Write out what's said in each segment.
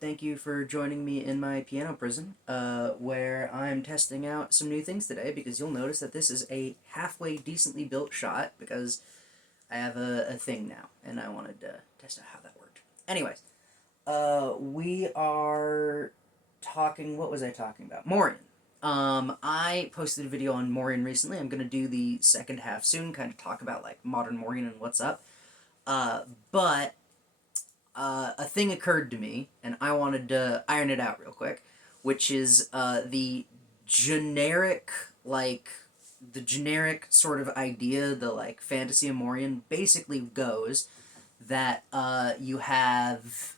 Thank you for joining me in my piano prison, where I'm testing out some new things today, because you'll notice that this is a halfway decently built shot, because I have a thing now, and I wanted to test out how that worked. Anyways, we are talking, what was I talking about? Morian. I posted a video on Morian recently. I'm gonna do the second half soon, kind of talk about, like, modern Morian and what's up. But a thing occurred to me, and I wanted to iron it out real quick, which is the generic, like, the generic sort of idea, the, like, fantasy of Morian basically goes that you have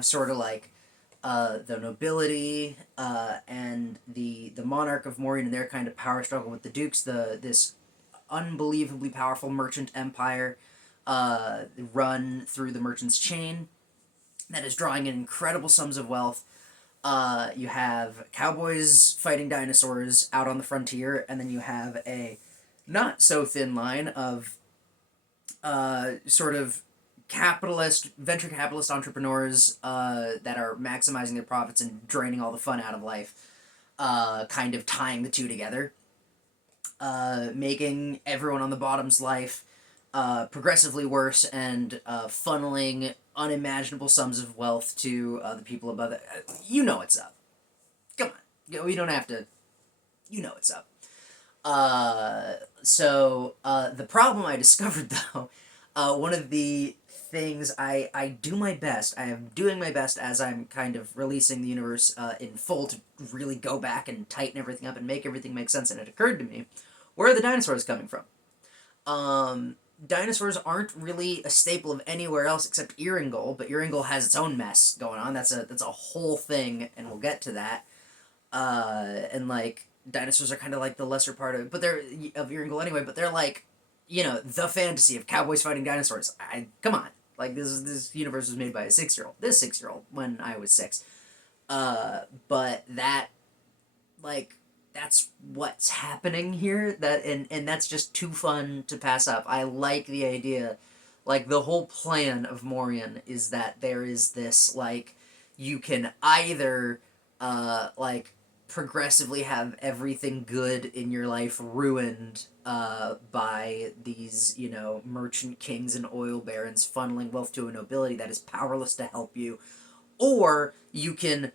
sort of like the nobility and the monarch of Morian and their kind of power struggle with the dukes, this unbelievably powerful merchant empire run through the merchant's chain that is drawing in incredible sums of wealth. You have cowboys fighting dinosaurs out on the frontier, and then you have a not so thin line of sort of venture capitalist entrepreneurs that are maximizing their profits and draining all the fun out of life, kind of tying the two together, making everyone on the bottom's life progressively worse and funneling unimaginable sums of wealth to the people above it. You know what's up. Come on. We don't have to. You know what's up. The problem I discovered, though, one of the things I do my best, I am doing my best as I'm kind of releasing the universe in full to really go back and tighten everything up and make everything make sense, and it occurred to me, where are the dinosaurs coming from? Dinosaurs aren't really a staple of anywhere else except Erangel, but Erangel has its own mess going on. That's a whole thing, and we'll get to that. And like dinosaurs are kind of like the lesser part of, but they're of Erangel anyway. But they're like, the fantasy of cowboys fighting dinosaurs. Come on, like this universe was made by a 6-year-old. This 6-year-old when I was 6. But that, like, that's what's happening here. And that's just too fun to pass up. I like the idea, like the whole plan of Morian is that there is this, like, you can either like progressively have everything good in your life ruined by these, merchant kings and oil barons funneling wealth to a nobility that is powerless to help you, or you can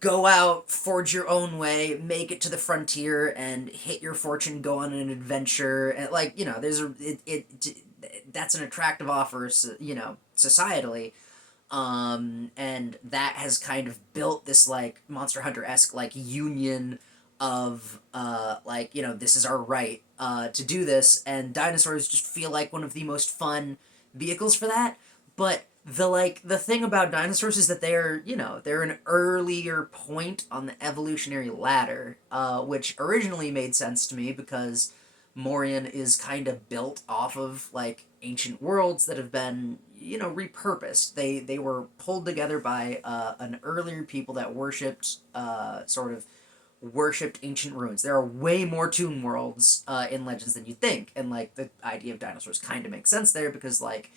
go out, forge your own way, make it to the frontier, and hit your fortune, go on an adventure, and there's that's an attractive offer, societally, and that has kind of built this like Monster Hunter-esque like union of this is our right to do this, and dinosaurs just feel like one of the most fun vehicles for that. But the thing about dinosaurs is that they're an earlier point on the evolutionary ladder, which originally made sense to me because Morian is kind of built off of like ancient worlds that have been repurposed. They were pulled together by an earlier people that worshipped ancient ruins. There are way more tomb worlds in Legends than you think, and like the idea of dinosaurs kind of makes sense there because like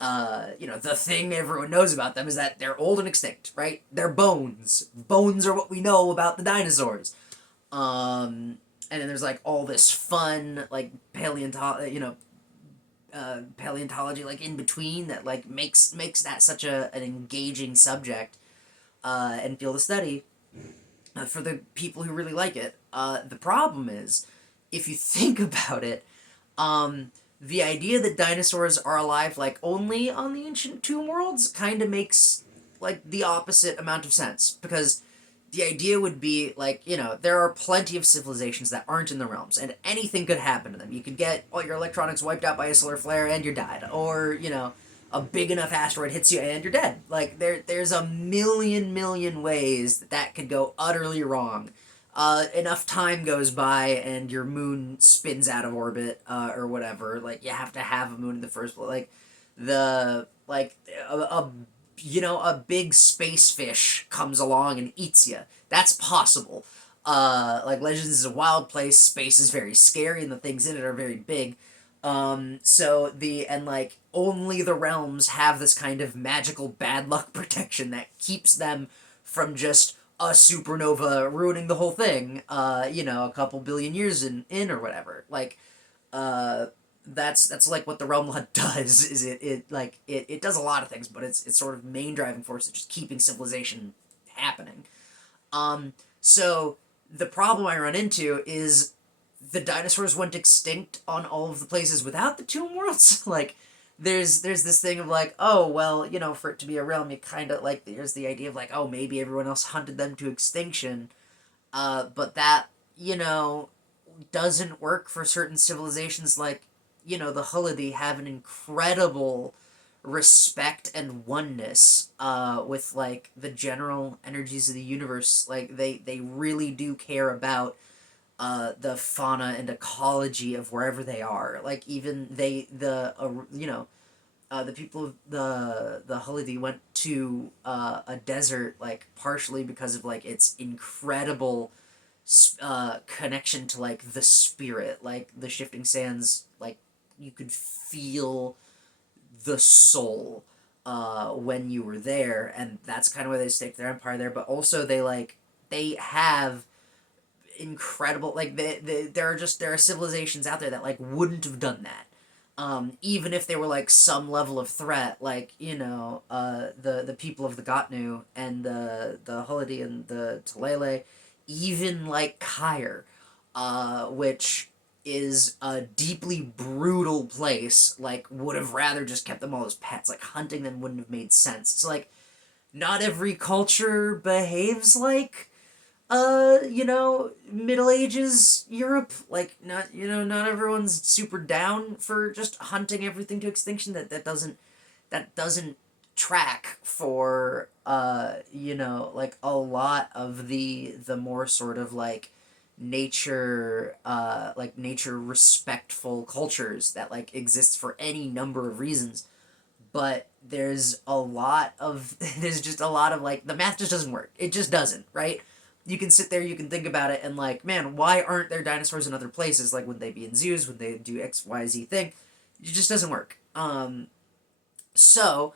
the thing everyone knows about them is that they're old and extinct, right? They're bones. Bones are what we know about the dinosaurs. And then there's like all this fun like paleontology like in between that like makes that such an engaging subject and field of study for the people who really like it. The problem is, if you think about it, the idea that dinosaurs are alive like only on the ancient tomb worlds kind of makes like the opposite amount of sense, because the idea would be like, there are plenty of civilizations that aren't in the realms, and anything could happen to them. You could get all your electronics wiped out by a solar flare and you're dead, or a big enough asteroid hits you and you're dead. Like there's a million ways that could go utterly wrong. Enough time goes by and your moon spins out of orbit, or whatever. Like you have to have a moon in the first place. Like a big space fish comes along and eats you. That's possible. Like Legends is a wild place. Space is very scary, and the things in it are very big. only the realms have this kind of magical bad luck protection that keeps them from just a supernova ruining the whole thing, a couple billion years in or whatever. Like, uh, that's like what the realm law does. Is it does a lot of things, but it's sort of main driving force of just keeping civilization happening. So the problem I run into is the dinosaurs went extinct on all of the places without the tomb worlds. Like, there's this thing of like, oh well, for it to be a realm, you kind of like, there's the idea of like, oh, maybe everyone else hunted them to extinction, but that you know doesn't work for certain civilizations. Like, the Hullidi have an incredible respect and oneness with like the general energies of the universe. Like, they really do care about the fauna and ecology of wherever they are. Like, even the people of the Hullidi went to a desert, like partially because of like its incredible connection to like the spirit, like the shifting sands. Like, you could feel the soul when you were there, and that's kind of why they staked their empire there. But also they have incredible, like there are civilizations out there that like wouldn't have done that, even if they were like some level of threat, like the people of the Gotnu and the Hullidi and the Talele, even like Kyre, which is a deeply brutal place, like would have rather just kept them all as pets. Like, hunting them wouldn't have made sense. So like, not every culture behaves like Middle Ages Europe. Like, not everyone's super down for just hunting everything to extinction. That doesn't track for like a lot of the more sort of nature respectful cultures that like exists for any number of reasons. But there's just a lot of like, the math just doesn't work. It just doesn't, right? You can sit there, you can think about it, and like, man, why aren't there dinosaurs in other places? Like, would they be in zoos? Would they do XYZ thing? It just doesn't work. So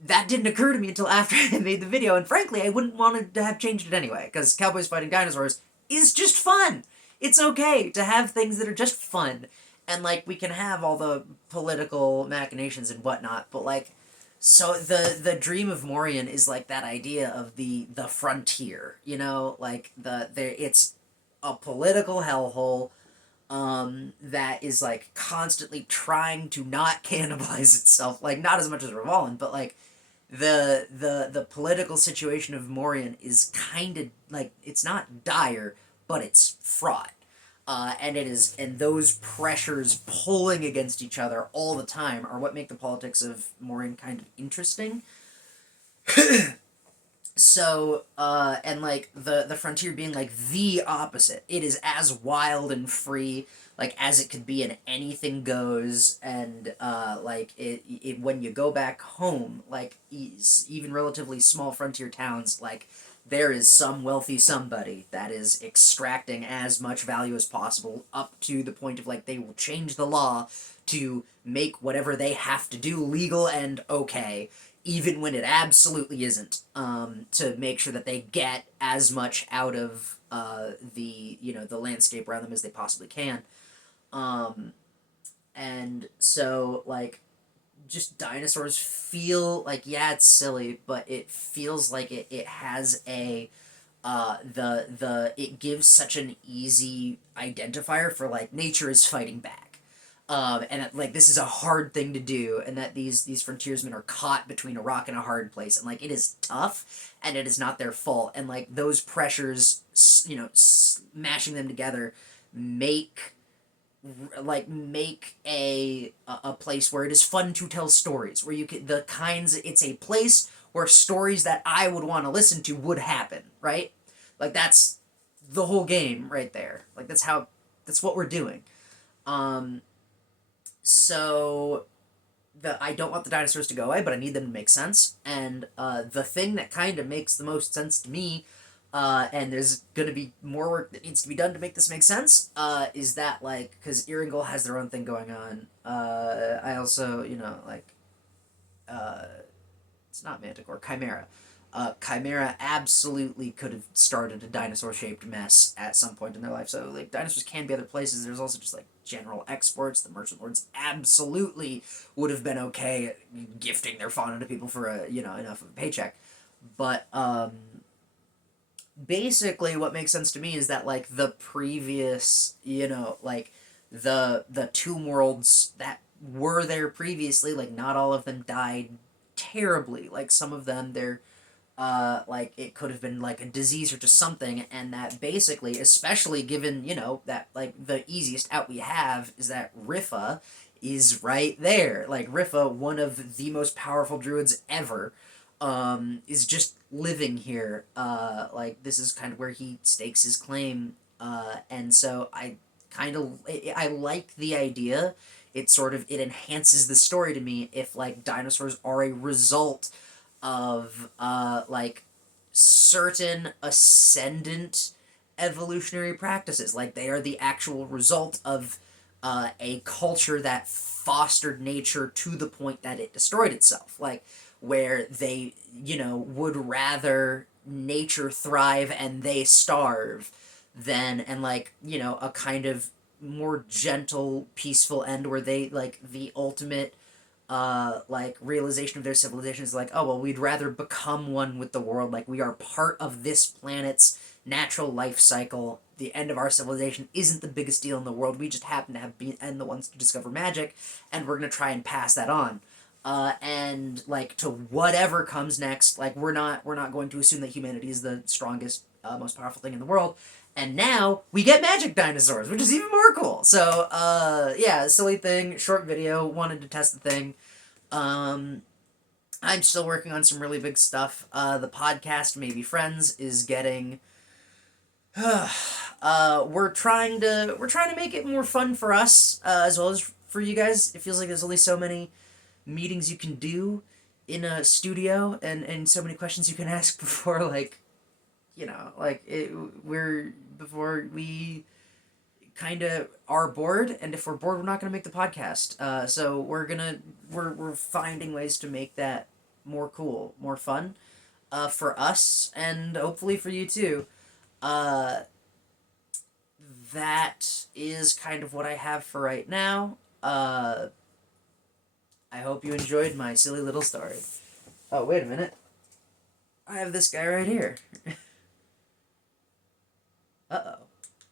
that didn't occur to me until after I made the video, and frankly, I wouldn't want to have changed it anyway, because cowboys fighting dinosaurs is just fun. It's okay to have things that are just fun, and like, we can have all the political machinations and whatnot, but like, so the dream of Morian is like that idea of the frontier, like it's a political hellhole that is like constantly trying to not cannibalize itself, like not as much as Revolin, but like the political situation of Morian is kind of like, it's not dire, but it's fraught. And those pressures pulling against each other all the time are what make the politics of Morian kind of interesting. So, and like the frontier being like the opposite. It is as wild and free like as it could be, and anything goes. And like it when you go back home, like even relatively small frontier towns, like there is some wealthy somebody that is extracting as much value as possible, up to the point of like, they will change the law to make whatever they have to do legal and okay, even when it absolutely isn't, to make sure that they get as much out of the landscape around them as they possibly can. And so like, just dinosaurs feel like, yeah, it's silly, but it feels like it has a it gives such an easy identifier for like, nature is fighting back. And like, this is a hard thing to do, and that these frontiersmen are caught between a rock and a hard place, and like, it is tough, and it is not their fault, and like, those pressures, smashing them together, make a place where it is fun to tell stories, where you can, it's a place where stories that I would want to listen to would happen, right? Like, that's the whole game right there. Like, that's what we're doing. So I don't want the dinosaurs to go away, but I need them to make sense. And the thing that kind of makes the most sense to me, and there's going to be more work that needs to be done to make this make sense, is that, like, because Erangel has their own thing going on. I also, like, it's not Manticore, Chimera. Chimera absolutely could have started a dinosaur-shaped mess at some point in their life. So, like, dinosaurs can be other places. There's also just, like, general exports. The merchant lords absolutely would have been okay gifting their fauna to people for enough of a paycheck. But, basically what makes sense to me is that, like, the previous, like, the tomb worlds that were there previously, like, not all of them died terribly. Like, some of them, they're like it could have been like a disease or just something, and that basically, especially given that like the easiest out we have is that Rifa is right there. Like Rifa, one of the most powerful druids ever, is just living here. Like this is kind of where he stakes his claim, and so I like the idea. It enhances the story to me if like dinosaurs are a result of like certain ascendant evolutionary practices. Like they are the actual result of a culture that fostered nature to the point that it destroyed itself. Like where they, would rather nature thrive and they starve than, and like, a kind of more gentle, peaceful end where they, like, the ultimate like realization of their civilization is like, oh well, we'd rather become one with the world. Like we are part of this planet's natural life cycle. The end of our civilization isn't the biggest deal in the world. We just happen to have been the ones to discover magic, and we're gonna try and pass that on. And like to whatever comes next, like we're not going to assume that humanity is the strongest, most powerful thing in the world. And now we get magic dinosaurs, which is even more cool. So, yeah, silly thing, short video, wanted to test the thing. Um, I'm still working on some really big stuff. The podcast, Maybe Friends, is getting. We're trying to make it more fun for us, as well as for you guys. It feels like there's only so many meetings you can do in a studio, and so many questions you can ask before like before we kind of are bored, and if we're bored we're not going to make the podcast, so we're finding ways to make that more cool, more fun, for us and hopefully for you too. uh, that is kind of what I have for right now. I hope you enjoyed my silly little story. Oh, wait a minute, I have this guy right here. Uh-oh.